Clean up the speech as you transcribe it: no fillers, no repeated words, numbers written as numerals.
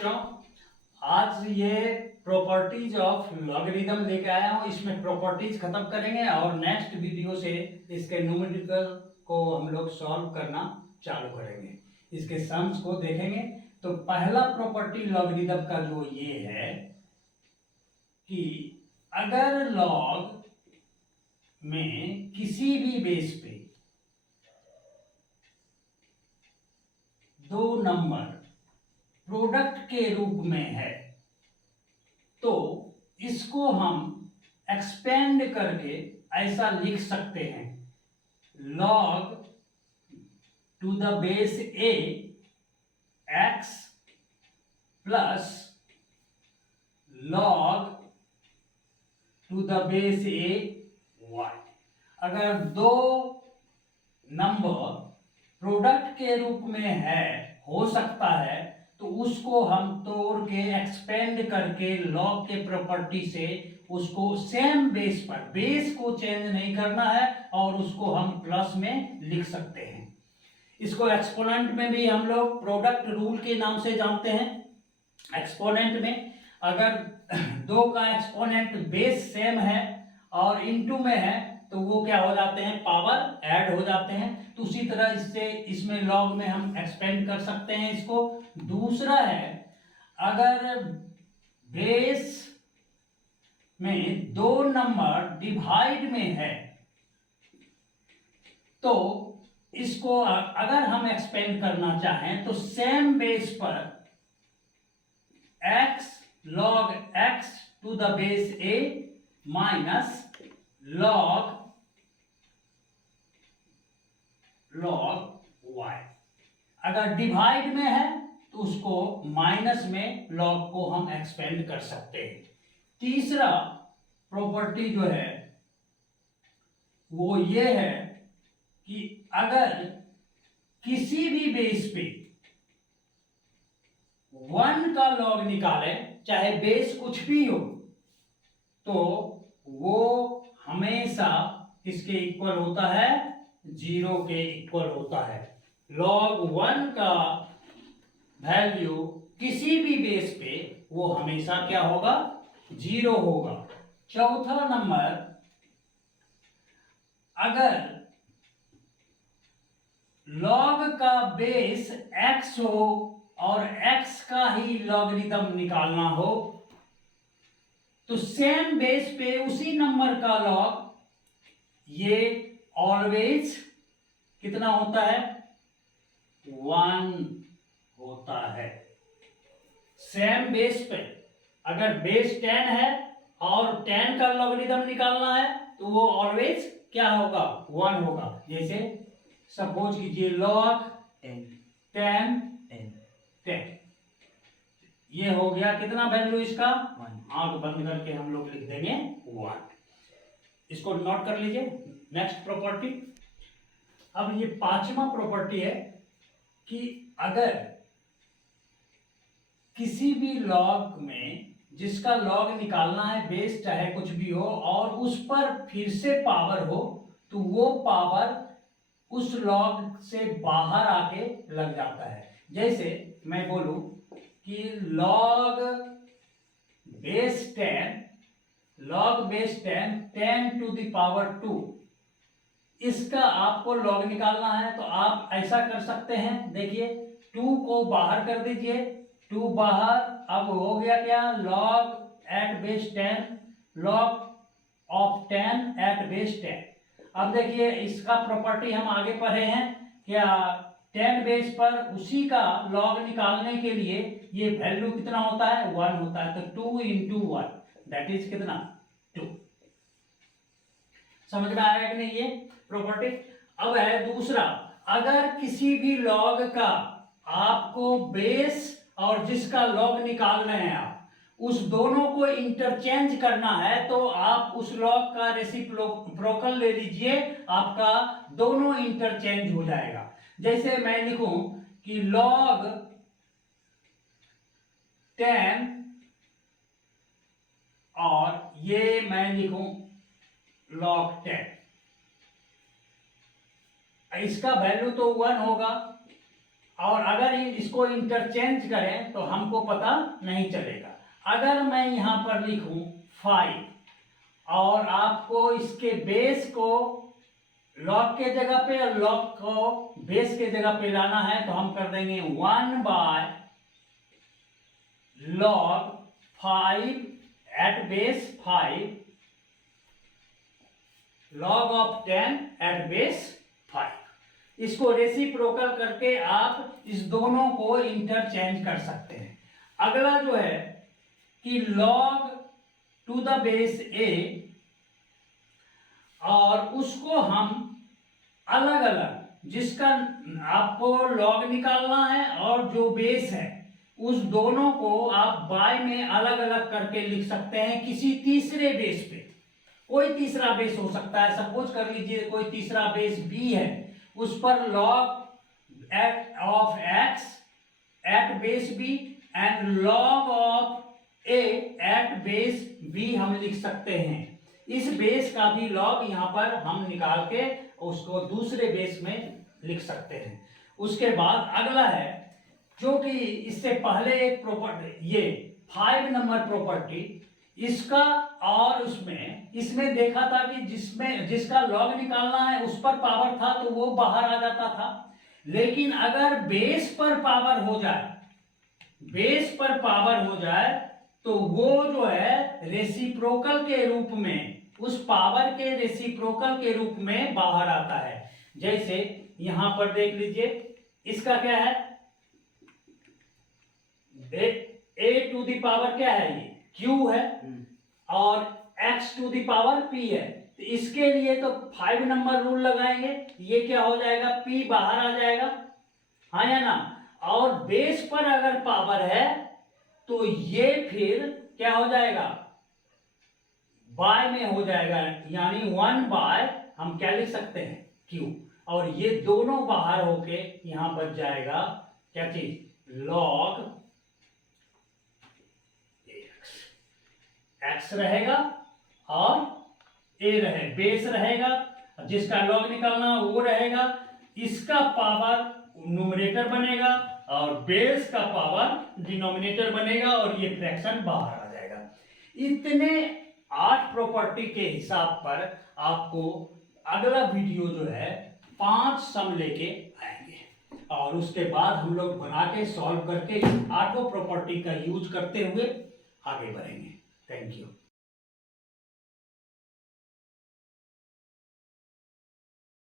बच्चों, आज ये प्रॉपर्टीज ऑफ लॉगरिदम लेके आया हूँ। इसमें प्रॉपर्टीज खत्म करेंगे और नेक्स्ट वीडियो से इसके न्यूमेरिकल को हम लोग सॉल्व करना चालू करेंगे, इसके सम्स को देखेंगे। तो पहला प्रॉपर्टी लॉगरिदम का जो ये है कि अगर लॉग में किसी भी बेस पे दो नंबर प्रोडक्ट के रूप में है तो इसको हम एक्सपेंड करके ऐसा लिख सकते हैं, log to the base a x plus log to the base a y। अगर दो नंबर प्रोडक्ट के रूप में हो सकता है तो उसको हम तोड़ के एक्सपेंड करके लॉग के प्रॉपर्टी से उसको सेम बेस पर, बेस को चेंज नहीं करना है और उसको हम प्लस में लिख सकते हैं। इसको एक्सपोनेंट में भी हम लोग प्रोडक्ट रूल के नाम से जानते हैं। एक्सपोनेंट में अगर दो का एक्सपोनेंट बेस सेम है और इनटू में है तो वो क्या हो जाते हैं, पावर ऐड हो जाते हैं। तो उसी तरह इसमें लॉग में हम एक्सपेंड कर सकते हैं इसको। दूसरा है, अगर बेस में दो नंबर डिवाइड में है तो इसको अगर हम एक्सपेंड करना चाहें तो सेम बेस पर x log x to the base a minus log y। अगर डिवाइड में है तो उसको माइनस में log को हम एक्सपेंड कर सकते हैं। तीसरा प्रॉपर्टी जो है वो ये है कि अगर किसी भी बेस पे 1 का लॉग निकाले, चाहे बेस कुछ भी हो, तो वो हमेशा किसके इक्वल होता है, 0 के इक्वल होता है। log 1 का वैल्यू किसी भी बेस पे वो हमेशा क्या होगा, 0 होगा। चौथा नंबर, अगर log का बेस x हो और x का ही लॉगरिदम निकालना हो तो सेम बेस पे उसी नंबर का लॉग ये ऑलवेज कितना होता है, 1 होता है। सेम बेस पे अगर बेस 10 है और 10 का लॉगरिदम निकालना है तो वो ऑलवेज क्या होगा, 1 होगा। जैसे सपोज कीजिए log 10 ये हो गया कितना वैल्यू इसका, 1। आंख बंद करके हम लोग लिख देंगे 1। इसको नोट कर लीजिए। नेक्स्ट प्रॉपर्टी, अब ये पांचवा प्रॉपर्टी है कि अगर किसी भी लॉग में जिसका लॉग निकालना है, बेस चाहे कुछ भी हो, और उस पर फिर से पावर हो तो वो पावर उस लॉग से बाहर आके लग जाता है। जैसे मैं बोलूं कि log base 10 10 to the power 2, इसका आपको लॉग निकालना है तो आप ऐसा कर सकते हैं। देखिए 2 को बाहर कर दीजिए, 2 बाहर, अब हो गया क्या, log at base 10 log of 10 at base 10। अब देखिए इसका प्रॉपर्टी हम आगे पढ़े हैं क्या, 10 बेस पर उसी का लॉग निकालने के लिए ये वैल्यू कितना होता है, 1 होता है। तो 2 इंटू 1 दैट इज कितना, 2। समझ में आया कि नहीं ये प्रॉपर्टी। अब है दूसरा, अगर किसी भी लॉग का आपको बेस और जिसका लॉग निकाल रहे हैं आप, उस दोनों को इंटरचेंज करना है तो आप उस लॉग का रेसिप्रोकल ले लीजिए, आपका दोनों इंटरचेंज हो जाएगा। जैसे मैं लिखूं कि log 10 और ये मैं लिखूं log 10, इसका वैल्यू तो 1 होगा। और अगर इसको इंटरचेंज करें तो हमको पता नहीं चलेगा। अगर मैं यहाँ पर लिखूं 5 और आपको इसके बेस को लॉग के जगह पे और लॉग को बेस के जगह पे लाना है तो हम कर देंगे 1 bye log 5 at base 5 log of 10 at base 5। इसको रेसिप्रोकल करके आप इस दोनों को इंटरचेंज कर सकते हैं। अगला जो है कि log to the base a, और उसको हम अलग अलग, जिसका आपको log निकालना है और जो बेस है उस दोनों को आप बाय में अलग अलग करके लिख सकते हैं किसी तीसरे बेस पे। कोई तीसरा बेस हो सकता है, सपोज कर लीजिए कोई तीसरा बेस b है, उस पर log of x at base b and log of a at base b हम लिख सकते हैं। इस बेस का भी log यहाँ पर हम निकाल के उसको दूसरे बेस में लिख सकते हैं। उसके बाद अगला है जो कि इससे पहले एक प्रॉपर्टी, ये 5 नंबर प्रॉपर्टी, इसका और इसमें देखा था कि जिसका लॉग निकालना है उस पर पावर था तो वो बाहर आ जाता था। लेकिन अगर बेस पर पावर हो जाए तो वो जो है रेसिप्रोकल के रूप में, उस पावर के रेसिप्रोकल के रूप में बाहर आता है। जैसे यहां पर देख लीजिए, इसका क्या है, a टू द पावर क्या है, ये q है और x to the power p है। तो इसके लिए तो 5 नंबर रूल लगाएंगे, ये क्या हो जाएगा, p बाहर आ जाएगा, हाँ या ना। और बेस पर अगर पावर है तो ये फिर क्या हो जाएगा, बाय में हो जाएगा, यानी 1 बाय हम क्या लिख सकते हैं, q, और ये दोनों बाहर होके यहां बच जाएगा क्या चीज, log x रहेगा और a रहे, बेस रहेगा, जिसका लॉग निकालना वो रहेगा, इसका पावर न्यूमरेटर बनेगा और बेस का पावर डिनोमिनेटर बनेगा और ये फ्रैक्शन बाहर आ जाएगा। इतने 8 प्रॉपर्टी के हिसाब पर आपको अगला वीडियो जो है 5 सम लेके आएंगे और उसके बाद हम लोग बना के सॉल्व करके 8 प्रॉपर्टी का यूज करते हुए आगे बढ़ेंगे। Thank you.